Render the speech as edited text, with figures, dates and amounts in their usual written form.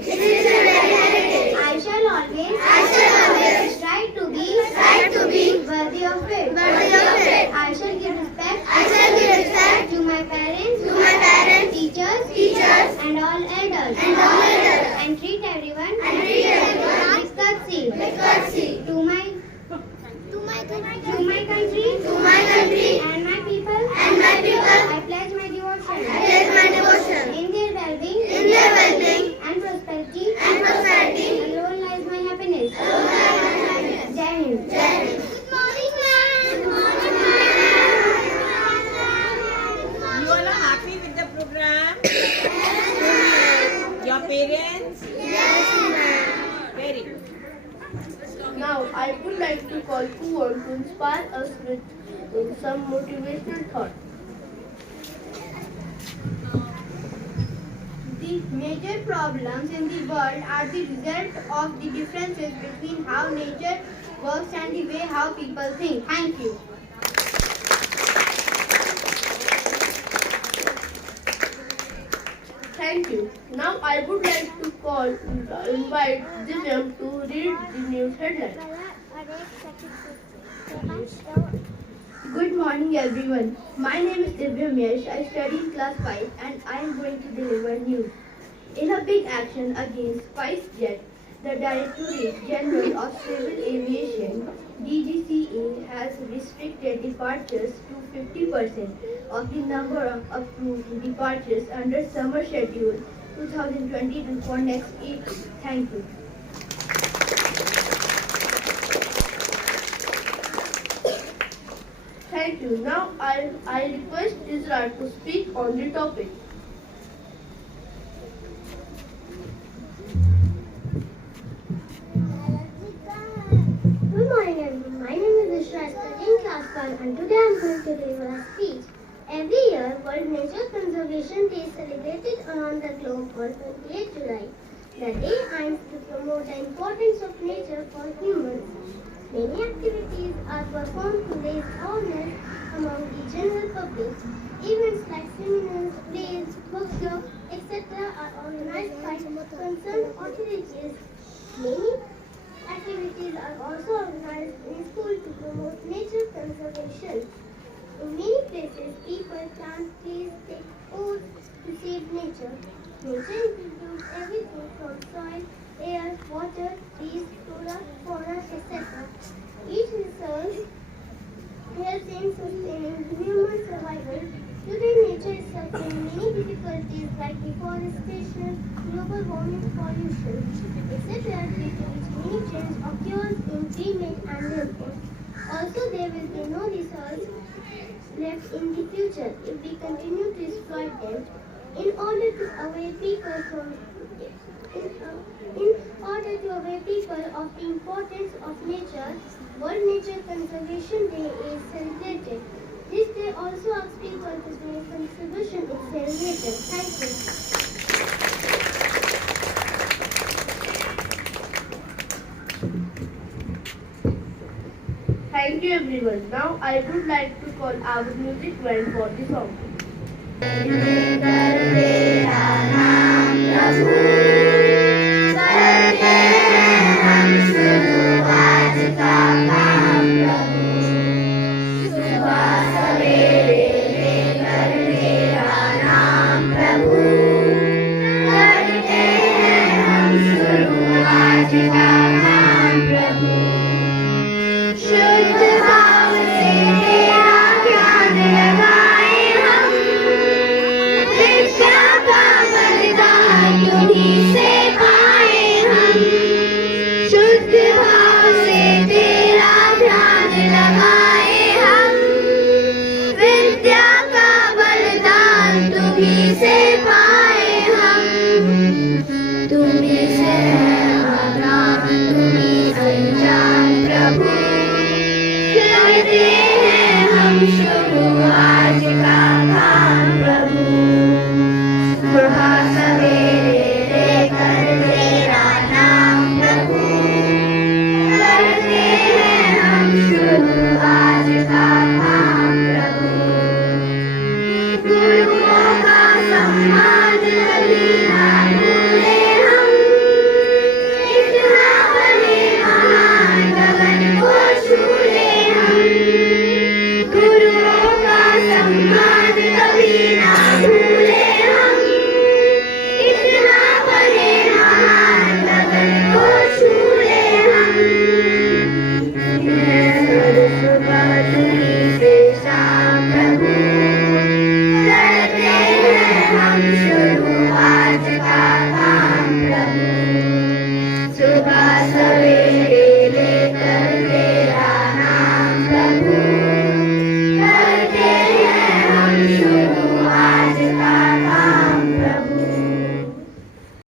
heritage. I shall always strive to be worthy of it. I shall give respect to my parents, teachers, and all elders, and treat everyone with courtesy. To my country, and my people, I pledge my devotion. In their well-being, and prosperity, alone lies my happiness. Jai Hind. Good morning, ma'am. You all are happy with the program? Your parents? Very good. Now, I would like to call Kuvan to inspire us with some motivational thought. The major problems in the world are the result of the differences between how nature works and the way how people think. Thank you. Thank you. Now, I would like to invite Divyam to read the news headline. Good morning, everyone. My name is Divyam Yash. I study in class 5 and I am going to deliver news. In a big action against SpiceJet, the Directorate General of Civil Aviation (DGCA) has restricted departures to 50% of the number of approved departures under summer schedule 2022 for next April. Thank you. Thank you. Now, I request Isra to speak on the topic. Good morning, everyone. My name is Ishra, studying class 5, and today I am going to deliver a speech. Every year, World Nature Conservation Day is celebrated around the globe on 28 July. The day aims to promote the importance of nature for humans. Many activities are performed to raise awareness among the general public. Events like seminars, plays, workshops, etc. are organized by concerned authorities. Many activities are also organized in school to promote nature conservation. In many places, people plant trees, take oaths to save nature. Nature includes everything from soil, air, water, trees, flora, fauna, etc. Each resource helps in sustaining human survival. Today, nature is suffering many difficulties like deforestation, global warming, pollution, etc. due to which many change occurs in climate and rainfall. Also, there will be no resource left in the future if we continue to exploit them. In order to away people of the importance of nature, World Nature Conservation Day is celebrated. This day also asks people to do a contribution in their nature. Thank you. Thank you, everyone. Now, I would like to call our music band for the song. विद्या का बलिदान तुम्हीं से